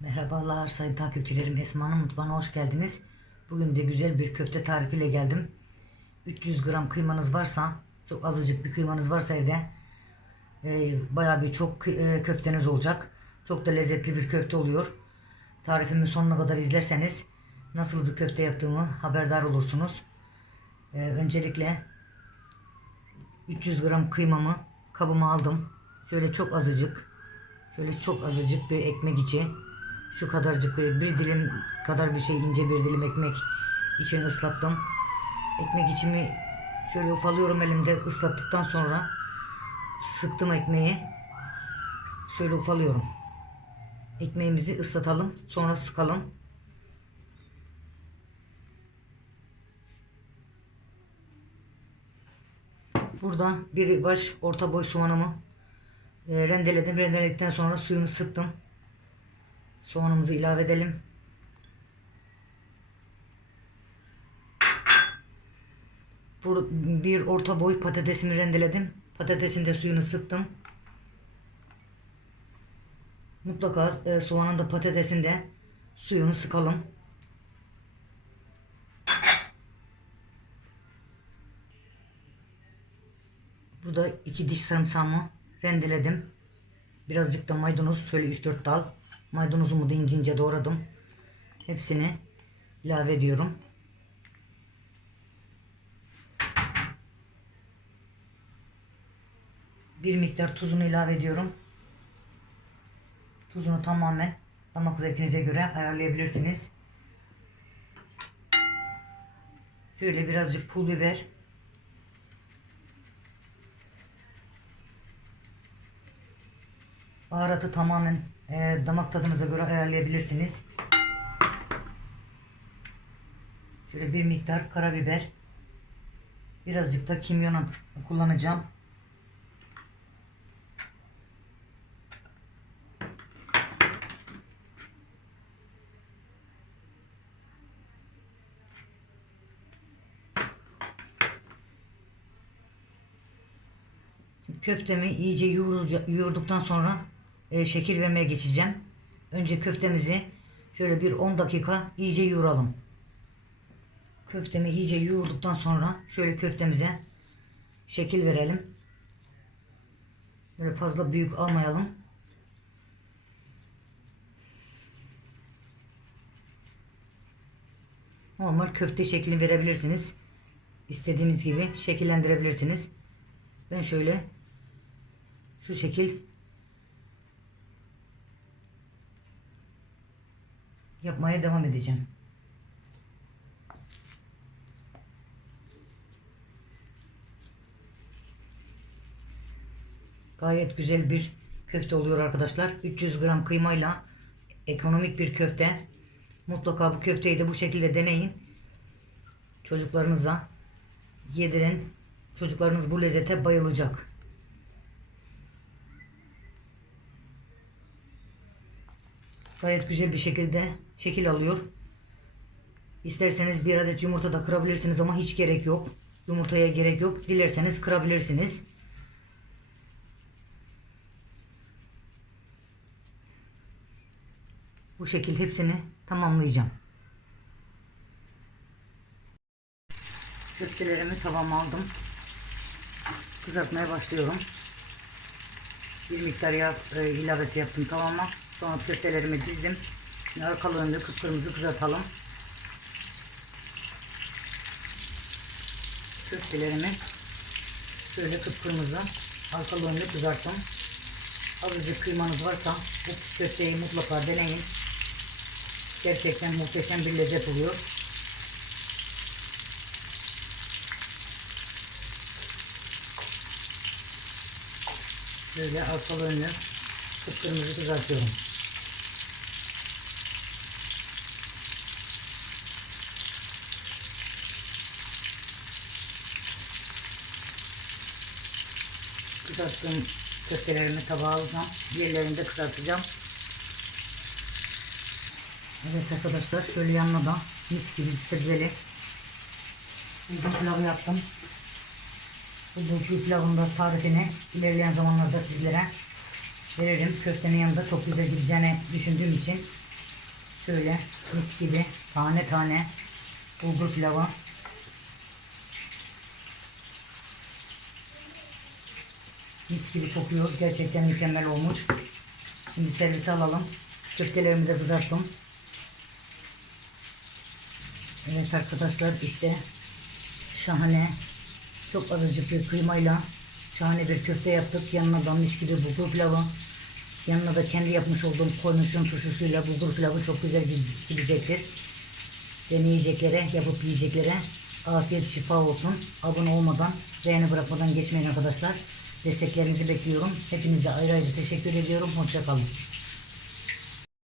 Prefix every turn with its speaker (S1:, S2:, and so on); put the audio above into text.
S1: Merhabalar sayın takipçilerim. Esma'nın mutfağına hoş geldiniz. Bugün de güzel bir köfte tarifiyle geldim. 300 gram kıymanız varsa, çok azıcık bir kıymanız varsa evde e, bayağı bir çok e, köfteniz olacak. Çok da lezzetli bir köfte oluyor. Tarifimi sonuna kadar izlerseniz nasıl bir köfte yaptığımı haberdar olursunuz. E, öncelikle 300 gram kıymamı kabıma aldım. Şöyle çok azıcık, şöyle çok azıcık bir ekmek içi, şu kadarcık bir, bir dilim kadar bir şey ince bir dilim ekmek için ıslattım. Ekmek içimi şöyle ufalıyorum elimde ıslattıktan sonra sıktım ekmeği. Şöyle ufalıyorum. Ekmeğimizi ıslatalım, sonra sıkalım. Burada bir baş orta boy soğanımı e, rendeledim. Rendeledikten sonra suyunu sıktım. Soğanımızı ilave edelim. Bir orta boy patatesimi rendeledim. Patatesin de suyunu sıktım. Mutlaka e, soğanın da patatesin de suyunu sıkalım. Burada iki diş sarımsağımı rendeledim. Birazcık da maydanoz şöyle 3-4 dal. Maydanozumu da ince ince doğradım. Hepsini ilave ediyorum. Bir miktar tuzunu ilave ediyorum. Tuzunu tamamen damak zevkinize göre ayarlayabilirsiniz. Şöyle birazcık pul biber. Baharatı tamamen e, damak tadınıza göre ayarlayabilirsiniz. Şöyle bir miktar karabiber. Birazcık da kimyon kullanacağım. Köftemi iyice yoğurulca- yoğurduktan sonra e, şekil vermeye geçeceğim. Önce köftemizi şöyle bir 10 dakika iyice yoğuralım. Köftemi iyice yoğurduktan sonra şöyle köftemize şekil verelim. Böyle fazla büyük almayalım. Normal köfte şeklini verebilirsiniz. İstediğiniz gibi şekillendirebilirsiniz. Ben şöyle şu şekil yapmaya devam edeceğim. Gayet güzel bir köfte oluyor arkadaşlar. 300 gram kıymayla ekonomik bir köfte. Mutlaka bu köfteyi de bu şekilde deneyin. Çocuklarınıza yedirin. Çocuklarınız bu lezzete bayılacak. Gayet güzel bir şekilde şekil alıyor. İsterseniz bir adet yumurta da kırabilirsiniz ama hiç gerek yok. Yumurtaya gerek yok. Dilerseniz kırabilirsiniz. Bu şekil hepsini tamamlayacağım. Köftelerimi tavama aldım. Kızartmaya başlıyorum. Bir miktar yağ e, ilavesi yaptım tavama. Sonra köftelerimi dizdim. Şimdi arkalı önlü kıpkırmızı kızartalım. Köftelerimi şöyle kıpkırmızı arkalı önlü kızarttım. Azıcık kıymanız varsa bu köfteyi mutlaka deneyin. Gerçekten muhteşem bir lezzet oluyor. Böyle arkalı önlü kıpkırmızı kızartıyorum. Kızarttığım köftelerimi tabağa alacağım. Diğerlerini de kızartacağım. Evet arkadaşlar şöyle yanına da mis gibi sebzeli bulgur pilavı yaptım. Bulgur pilavın da tarifini ilerleyen zamanlarda sizlere veririm. Köftenin yanında çok güzel gideceğini düşündüğüm için Şöyle mis gibi tane tane bulgur pilavı. Mis gibi kokuyor. Gerçekten mükemmel olmuş. Şimdi servise alalım. Köftelerimi de kızarttım. Evet arkadaşlar işte şahane çok azıcık bir kıymayla şahane bir köfte yaptık. Yanına da mis gibi bulgur pilavı. Yanına da kendi yapmış olduğum kornişon turşusuyla bulgur pilavı çok güzel gidecektir. Deneyeceklere, yapıp yiyeceklere afiyet şifa olsun. Abone olmadan, beğeni bırakmadan geçmeyin arkadaşlar. Desteklerinizi bekliyorum. Hepinize ayrı ayrı teşekkür ediyorum. Hoşçakalın.